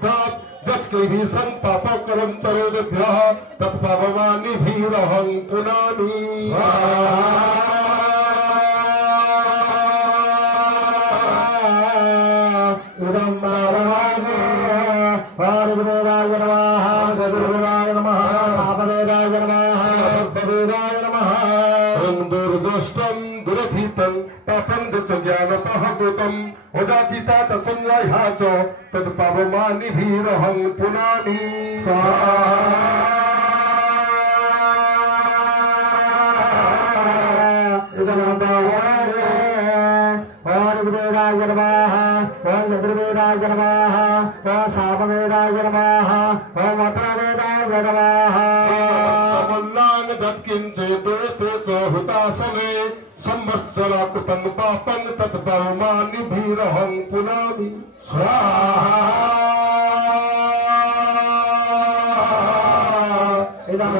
शब्दात् जत्क्लीहि संतापकरं चरोदेभ्यः तत्पावमानिभिरहं पुनामि इदं मारवाणे वारिवेदाय नमः गरुडाय नमः सापवेदाय नमः सर्ववेदाय नमः ॐ दुर्दुष्टं दुरधितं पापं ज्ञानतः कृतं उदाचिता च संग्रह्या च तत्पावमानिभिरहं पुनामि स्वाहा इदं मारवाणे वारिवेदाय नमः यजुर्वेदाय नमः सामवेदाय नमः अथर्ववेदाय नमः तमन्नान तत्किञ्चेतोते च हुतासने संवत्सराकृतं पापं तत्पावमानिभिरहं पुनामि स्वाहा इदं